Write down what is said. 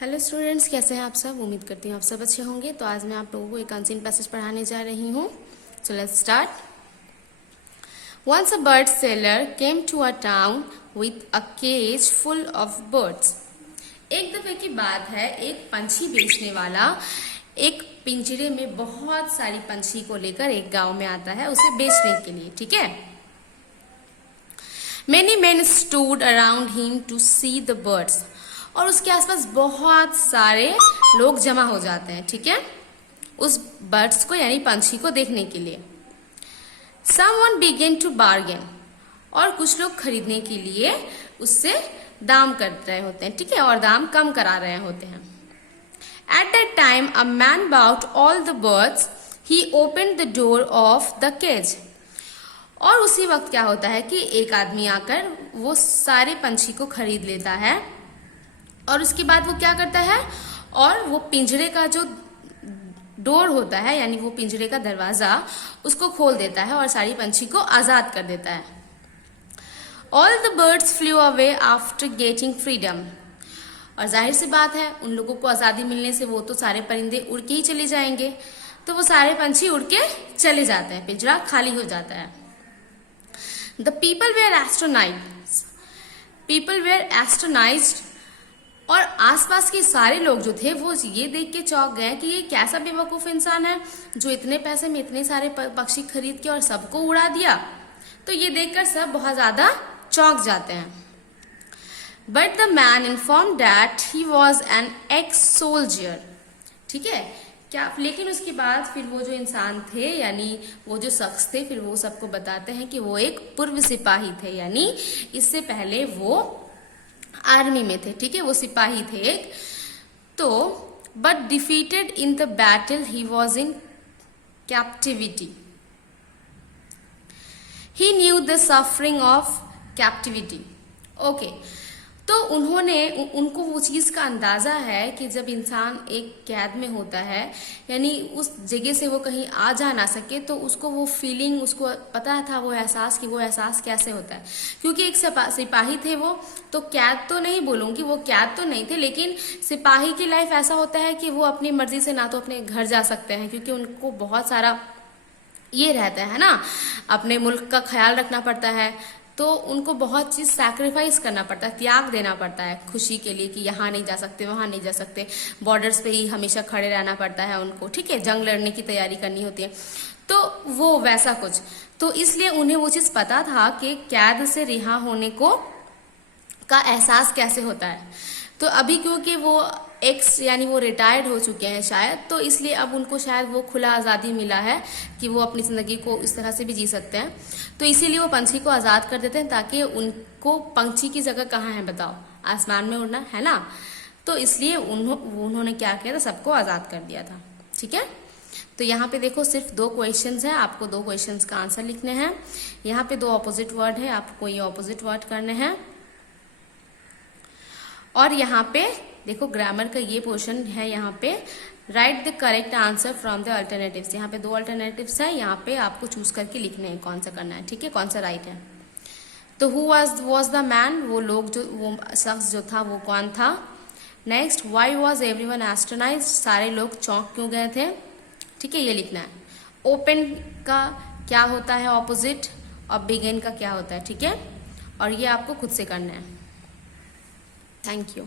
Hello students, कैसे हैं आप सब। उम्मीद करती हूँ आप सब अच्छे होंगे। तो आज मैं आप लोगों को एक अनसीन पैसेज पढ़ाने जा रही हूँ। So let's start. Once a bird seller came to a town with a cage full of birds. एक दफे की बात है, एक पंछी बेचने वाला एक पिंजरे में बहुत सारी पंछी को लेकर एक गांव में आता है उसे बेचने के लिए। ठीक है। Many men stood around him to see the birds. और उसके आसपास बहुत सारे लोग जमा हो जाते हैं। ठीक है, उस बर्ड्स को यानी पंछी को देखने के लिए। Someone began to bargain. और कुछ लोग खरीदने के लिए उससे दाम कर रहे होते हैं। ठीक है, और दाम कम करा रहे होते हैं। At that time, a man bought all the birds. He opened the door of the cage. और उसी वक्त क्या होता है कि एक आदमी आकर वो सारे पंछी को खरीद लेता है और उसके बाद वो क्या करता है, और वो पिंजरे का जो डोर होता है यानी वो पिंजरे का दरवाजा उसको खोल देता है और सारी पंछी को आजाद कर देता है। All the birds flew away after getting freedom. और जाहिर सी बात है, उन लोगों को आजादी मिलने से वो तो सारे परिंदे उड़ के ही चले जाएंगे, तो वो सारे पंछी उड़ के चले जाते हैं, पिंजरा खाली हो जाता है। The people were astonished. People were astonished. और आसपास के सारे लोग जो थे वो ये देख के चौंक गए कि ये कैसा बेवकूफ इंसान है जो इतने पैसे में इतने सारे पक्षी खरीद के और सबको उड़ा दिया। तो ये देखकर सब बहुत ज्यादा चौंक जाते हैं। But the man inform that he was an x soldier. ठीक है क्या, लेकिन उसके बाद फिर वो जो इंसान थे यानी वो जो शख्स थे फिर वो सबको बताते हैं कि वो एक पूर्व सिपाही थे, यानी इससे पहले वो आर्मी में थे। ठीक है, वो सिपाही थे एक। तो but defeated in the battle he was in captivity. He new the suffering of captivity. Okay, तो उनको वो चीज का अंदाजा है कि जब इंसान एक कैद में होता है यानी उस जगह से वो कहीं आ जा ना सके, तो उसको वो फीलिंग, उसको पता था वो एहसास कि वो एहसास कैसे होता है। क्योंकि एक सिपाही थे वो, तो कैद तो नहीं बोलूंगी, वो कैद तो नहीं थे, लेकिन सिपाही की लाइफ ऐसा होता है कि वो अपनी मर्जी से ना तो अपने घर जा सकते हैं क्योंकि उनको बहुत सारा ये रहता है ना, अपने मुल्क का ख्याल रखना पड़ता है, तो उनको बहुत चीज सैक्रिफाइस करना पड़ता है, त्याग देना पड़ता है खुशी के लिए कि यहाँ नहीं जा सकते, वहां नहीं जा सकते, बॉर्डर्स पे ही हमेशा खड़े रहना पड़ता है उनको। ठीक है, जंग लड़ने की तैयारी करनी होती है, तो वो वैसा कुछ। तो इसलिए उन्हें वो चीज पता था कि कैद से रिहा होने को का एहसास कैसे होता है। तो अभी क्योंकि वो एक्स यानी वो रिटायर्ड हो चुके हैं शायद, तो इसलिए अब उनको शायद वो खुला आज़ादी मिला है कि वो अपनी ज़िंदगी को इस तरह से भी जी सकते हैं। तो इसीलिए वो पंछी को आज़ाद कर देते हैं ताकि उनको, पंछी की जगह कहाँ है बताओ, आसमान में उड़ना है ना, तो इसलिए उन्होंने क्या किया था, सबको आज़ाद कर दिया था। ठीक है, तो यहाँ पे देखो सिर्फ 2 क्वेश्चंस हैं, आपको 2 क्वेश्चंस का आंसर लिखने हैं। यहाँ पे 2 ऑपोजिट वर्ड है, आपको ये ऑपोजिट वर्ड करने हैं। और यहाँ पे देखो ग्रामर का ये पोर्शन है, यहाँ पे right the correct answer from the alternatives. यहाँ पे 2 अल्टरनेटिव्स है, यहाँ पे आपको चूज करके लिखने हैं कौन सा करना है। ठीक है, कौन सा राइट है। तो हु वॉज द मैन, वो लोग जो, वो शख्स जो था वो कौन था। नेक्स्ट, वाई वॉज एवरीवन एस्टरनाइज्ड, सारे लोग चौंक क्यों गए थे। ठीक है, ये लिखना है। ओपन का क्या होता है ऑपोजिट, और बिगिन का क्या होता है। ठीक है, और ये आपको खुद से करना है। Thank you.